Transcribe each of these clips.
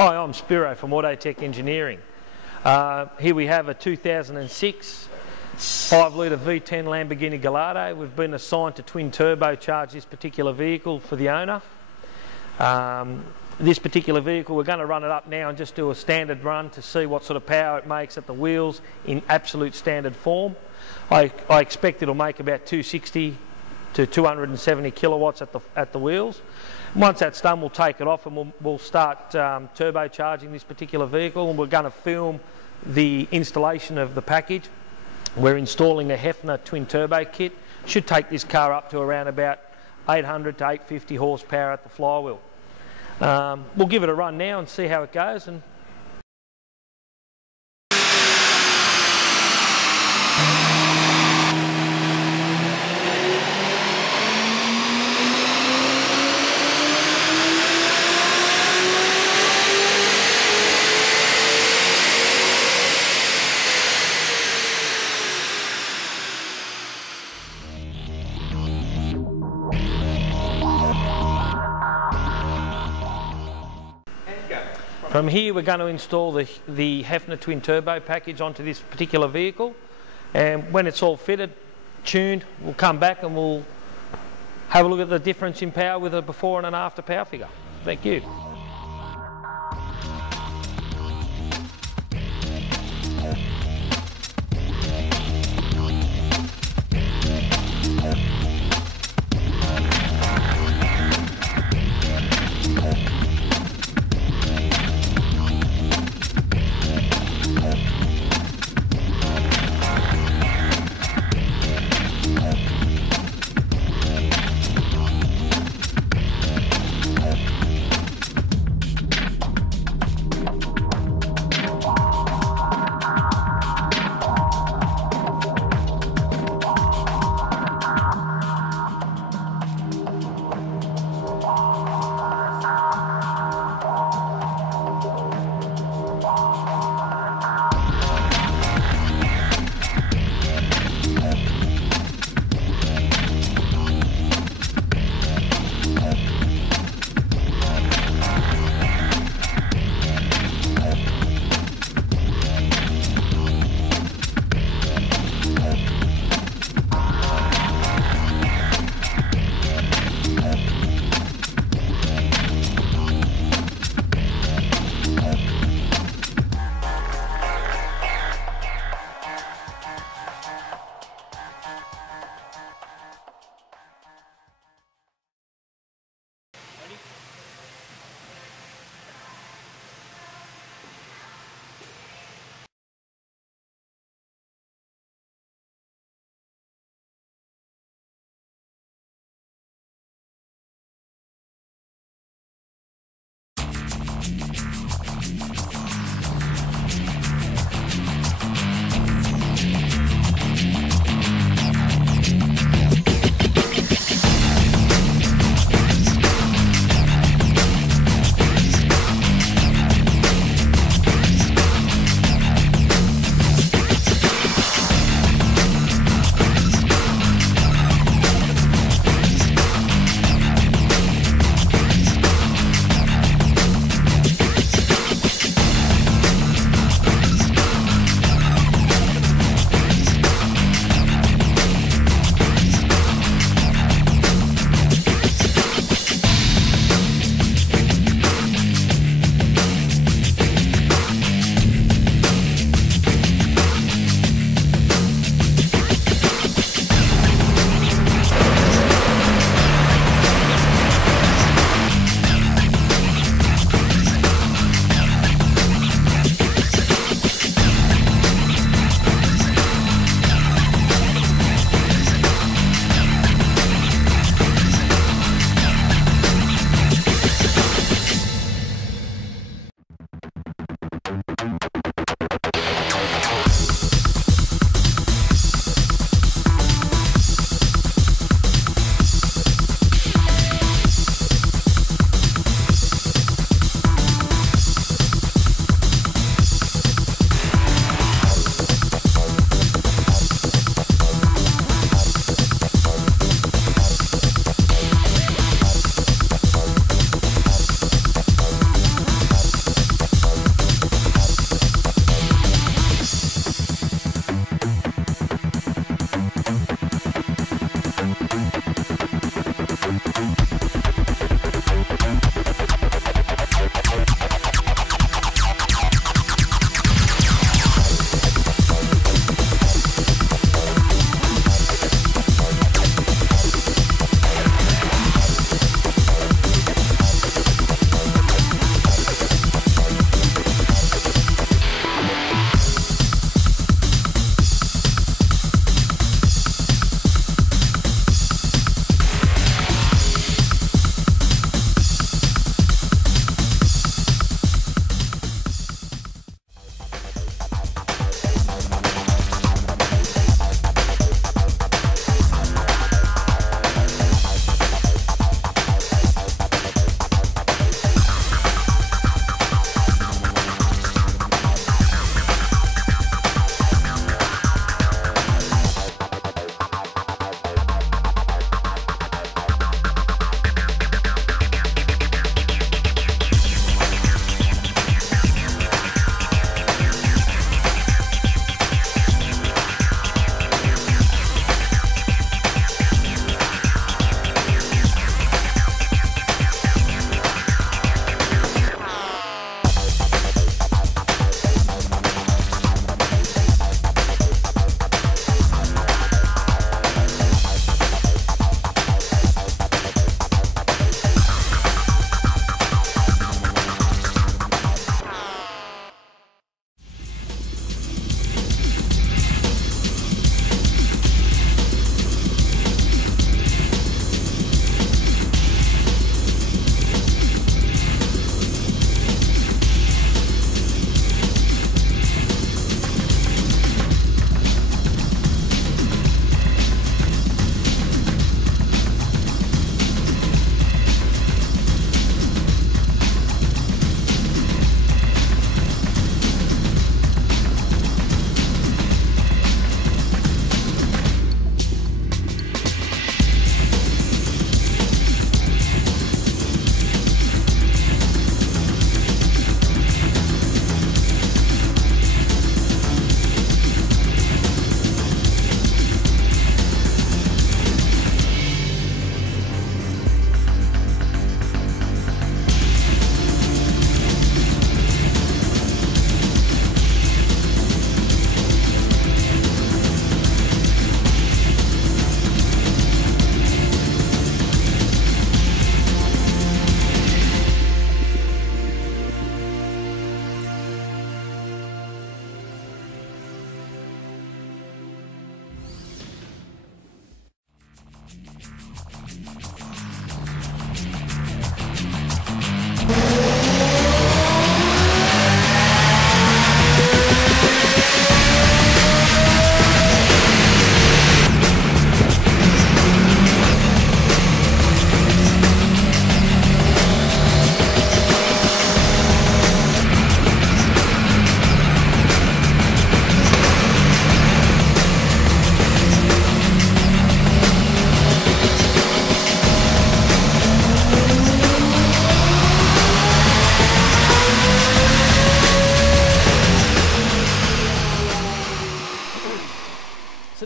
Hi, I'm Spiro from Autotech Engineering. Here we have a 2006 5-litre V10 Lamborghini Gallardo. We've been assigned to twin turbocharge this particular vehicle for the owner. This particular vehicle, we're going to run it up now and just do a standard run to see what sort of power it makes at the wheels in absolute standard form. I expect it'll make about 260 to 270 kilowatts at the wheels. Once that's done, we'll take it off and we'll start turbocharging this particular vehicle, and we're going to film the installation of the package. We're installing the Heffner twin turbo kit. Should take this car up to around about 800 to 850 horsepower at the flywheel. We'll give it a run now and see how it goes. From here we're going to install the Heffner twin turbo package onto this particular vehicle, and when it's all fitted, tuned, we'll come back and we'll have a look at the difference in power with a before and an after power figure. Thank you.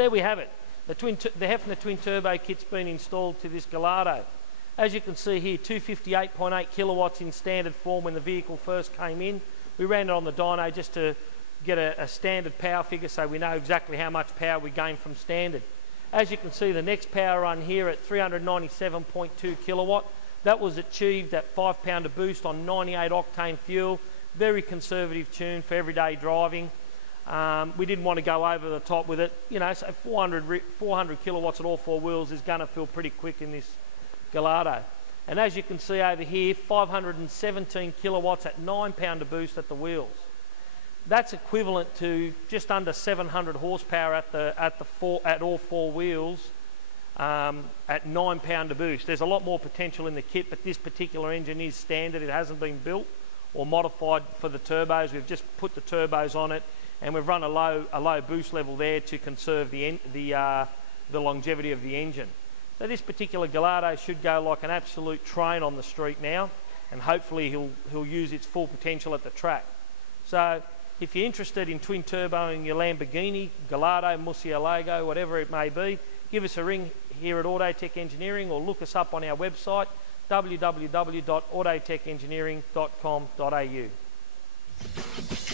there we have it. The Heffner twin turbo kit's been installed to this Gallardo. As you can see here, 258.8 kilowatts in standard form when the vehicle first came in. We ran it on the dyno just to get a standard power figure so we know exactly how much power we gain from standard. As you can see, the next power run here at 397.2 kilowatt, that was achieved at 5 pounder boost on 98 octane fuel. Very conservative tune for everyday driving. We didn't want to go over the top with it. You know, so 400 kilowatts at all four wheels is going to feel pretty quick in this Gallardo. And as you can see over here, 517 kilowatts at 9 pounder boost at the wheels. That's equivalent to just under 700 horsepower at all four wheels at 9 pounder boost. There's a lot more potential in the kit, but this particular engine is standard. It hasn't been built or modified for the turbos. We've just put the turbos on it, and we've run a low boost level there to conserve the longevity of the engine. So this particular Gallardo should go like an absolute train on the street now, and hopefully he'll use its full potential at the track. So if you're interested in twin turboing your Lamborghini, Gallardo, Murcielago, whatever it may be, give us a ring here at Autotech Engineering, or look us up on our website www.autotechengineering.com.au.